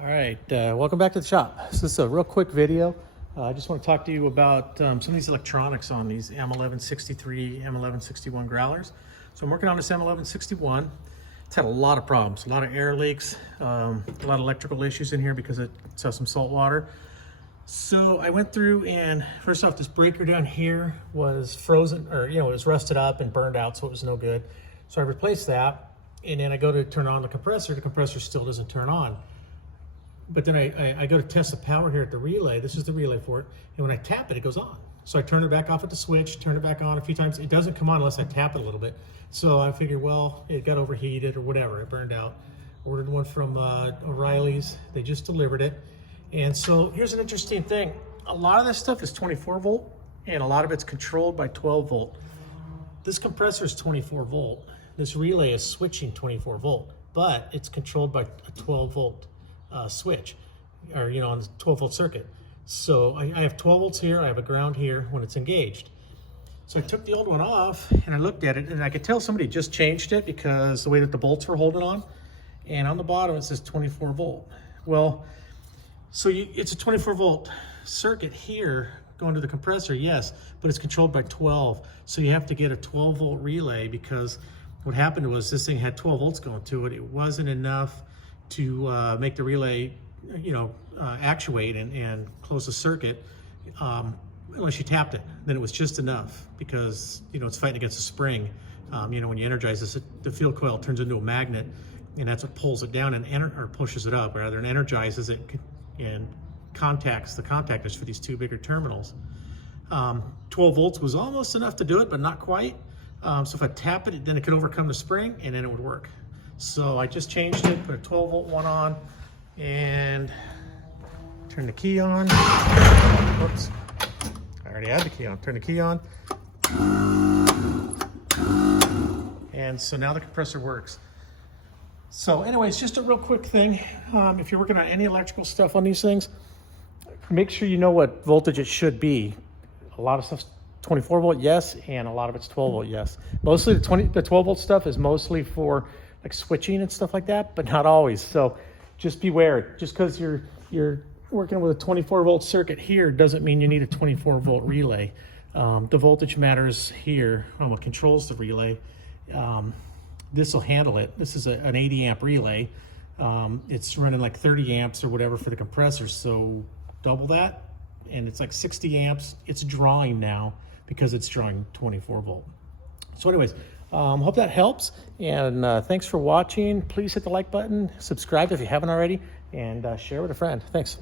All right, welcome back to the shop. So this is a real quick video. I just want to talk to you about some of these electronics on these M1163, M1161 growlers. So I'm working on this M1161. It's had a lot of problems, a lot of air leaks, a lot of electrical issues in here because it's has some salt water. So I went through and first off, this breaker down here was frozen, or it was rusted up and burned out, so it was no good. So I replaced that, and then I go to turn on the compressor still doesn't turn on. But then I go to test the power here at the relay. This is the relay for it. And when I tap it, it goes on. So I turn it back off at the switch, turn it back on a few times. It doesn't come on unless I tap it a little bit. So I figured, well, it got overheated or whatever. It burned out. Ordered one from O'Reilly's. They just delivered it. And so here's an interesting thing. A lot of this stuff is 24 volt and a lot of it's controlled by 12 volt. This compressor is 24 volt. This relay is switching 24 volt, but it's controlled by a 12 volt. Switch, or on the 12 volt circuit. So I have 12 volts here, I have a ground here when it's engaged. So I took the old one off and I looked at it, and I could tell somebody just changed it because the way that the bolts were holding on, and on the bottom it says 24 volt. Well, so it's a 24 volt circuit here going to the compressor, yes, but it's controlled by 12. So you have to get a 12 volt relay, because what happened was this thing had 12 volts going to it. It wasn't enough to make the relay, actuate and close the circuit unless you tapped it. Then it was just enough, because it's fighting against a spring. When you energize this, the field coil turns into a magnet, and that's what pulls it down or pushes it up, rather, and energizes it and contacts the contactors for these two bigger terminals. 12 volts was almost enough to do it, but not quite. So if I tap it, then it could overcome the spring, and then it would work. So I just changed it, put a 12 volt one on, and turn the key on. Whoops, I already had the key on. Turn the key on. And so now the compressor works. So anyways, just a real quick thing. If you're working on any electrical stuff on these things, make sure you know what voltage it should be. A lot of stuff's 24 volt, yes, and a lot of it's 12 volt, yes. Mostly the 12 volt stuff is mostly for like switching and stuff like that, but not always. So just beware. Just because you're working with a 24 volt circuit here doesn't mean you need a 24 volt relay. The voltage matters here on what controls the relay. This will handle it. This is an 80 amp relay. It's running like 30 amps or whatever for the compressor, so double that, and it's like 60 amps. It's drawing now because it's drawing 24 volt. So anyways, hope that helps, and thanks for watching. Please hit the like button, subscribe if you haven't already, and share with a friend. Thanks.